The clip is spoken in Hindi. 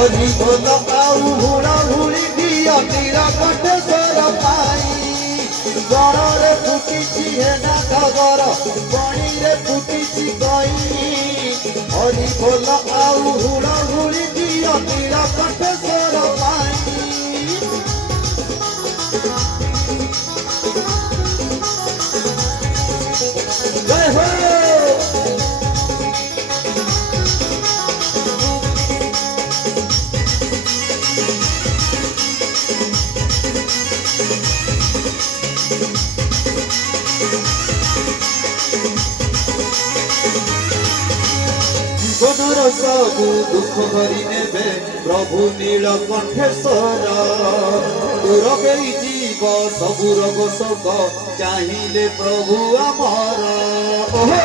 हरि बोल आउ हुड़ा हुड़ी दिया तीरा कटेश्वर पाई गणरे फुटिछि हेना खबर बणीरे फुटिछि गई हरि बोल आउ हुड़ा हुड़ी दिया तीरा कटेश्वर पाई जय हो जीवनर सबु दुख भरी नेबे प्रभु नीलकंठेश्वर दूर गई जीव सबु रोग शोक चाहिए प्रभु आमर ओहो